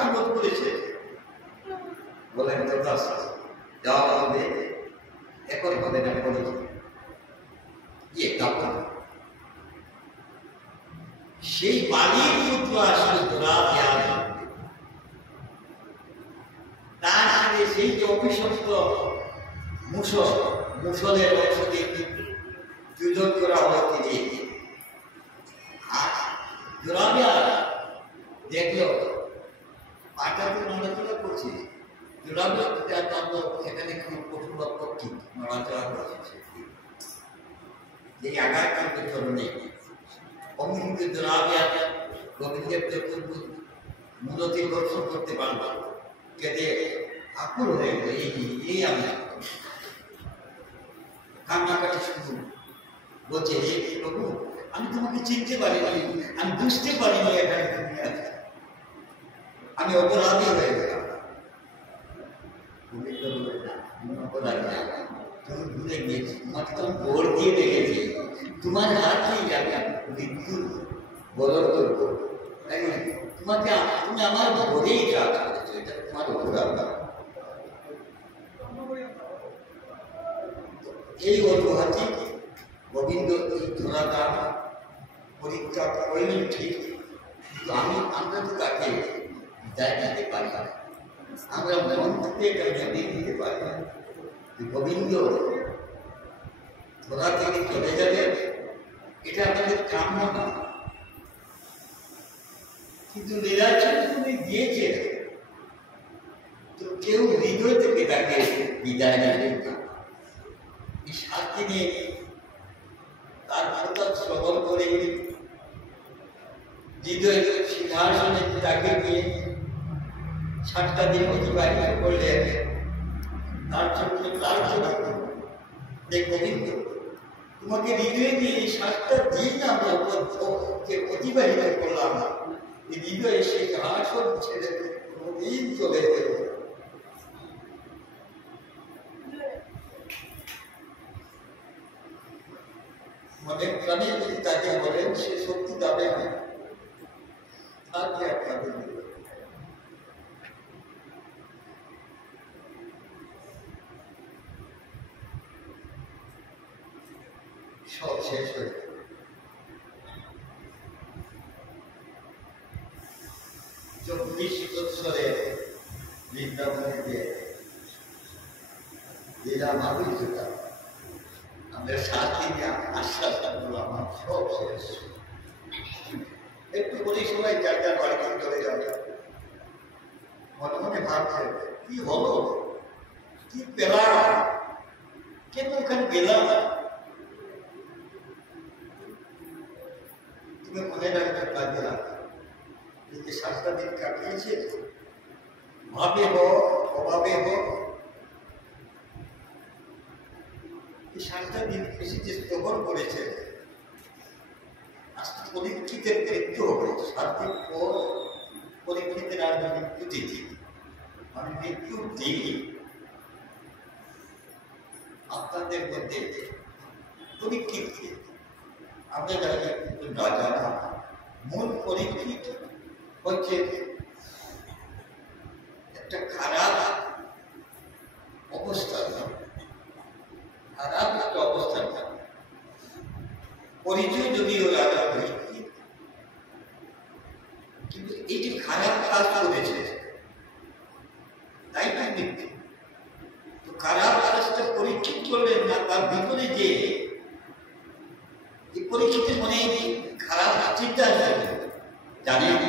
কি বোধ করেছে? বলেন তো যাওয়া হবে, এখন হবে না বলে সেই বালির পুত্র আসলে তার আগে সেই যে অভিশপ্ত মুসলের অংশ দিয়ে যুদ্ধ করা হয়েছে, আর জোরাবিয়া দেখলো পাটাকে নড়াচড়া করছে, জোরাবিয়া সেখানে খুব পশুর পক্ষী নড়াচড়া করছে, যে আঘাত কিন্তু ধরনে অমুকে জোরাবিয়া গোবিন্দের মূলতি দর্শন করতে পারল, কেটে আকুল হয়ে গেল। এই আমি কান্নাকাটি শুরু বলছে, হে প্রভু, আমি তোমাকে চিনতে পারিনি, আমি বুঝতে পারিনি এখানে তুমি আছো, আমি অপরাধী হয়ে গেলাম। অপরাধী না, তুমি ভুলে গিয়েছি, তোমাকে তো ভোর দিয়ে রেখেছি, তোমার হাতেই আমি মৃত্যু বদল করবো, তাই না? তুমি আমার ভোরেই কাজ করেছো, এটা তোমার অপরাধ। এই অজুহাতে গোবিন্দ এই ধরাটা পরীক্ষা করলেন ঠিক, কিন্তু আমরা তো তাকে বিদায় দিতে পারি না, আমরা মন থেকে এটা মেনে দিতে পারি না। গোবিন্দ ধরা থেকে চলে যাবে, এটা আমাদের কাম্য না, কিন্তু লীলাচল তুমি দিয়েছে, তো কেউ হৃদয় থেকে তাকে বিদায় নেবেন না। এই 7 দিনে তার কথা শ্রবণ করে হৃদয় সিংহাসনে তাকে নিয়ে 7টা দিন অতিবাহিত করলে তার জন্য গোবিন্দ তোমাকে হৃদয়ে নিয়ে এই 7টা দিন আমরা অতিবাহিত করলাম, হৃদয়ে সিংহাসন ছেড়ে কোনদিন চলে গেল। মনে প্রাণী যদি তাকে বলেন, সে সত্যি দাবে না, তাকে আপনাদের সব শেষ হয়ে গেল। 24 বৎসরে বৃন্দাবনে লীলা মাধুর্যতা আমাদের 7 দিনে আশ্বাস থাকলো, আমার সব শেষ। একটু বলি সবাই যার যার বাড়িতে চলে যাবে, মনে মনে ভাবছে কি হলো, কি পেলাম, কেন ওখানে গেলাম। তুমি মনে রাখবে কাজে এই যে 7টা দিন কাটিয়েছে, ভাবে হোক অভাবে হোক, এই 7টা দিন বেশি যে স্তবন করেছে, আজকে পরীক্ষিতের মৃত্যু হবে, 7 দিন পর পরীক্ষিতের আর মৃত্যু তিথি, আমি মৃত্যুর দিন আপনাদের মধ্যে পরীক্ষিত আমরা না জানা মূল পরীক্ষিত হচ্ছে একটা খারাপ অবস্থান, খারাপ একটা অবস্থান, পরিচয় যদিও রাজা পরীক্ষিত, কিন্তু এই যে খারাপ কাজ করেছে তাই না মৃত্যু। তো খারাপ কাজটা পরীক্ষিত করলেন না, তার ভিতরে যে এই পরীক্ষিতের মনে খারাপ চিন্তা জানেন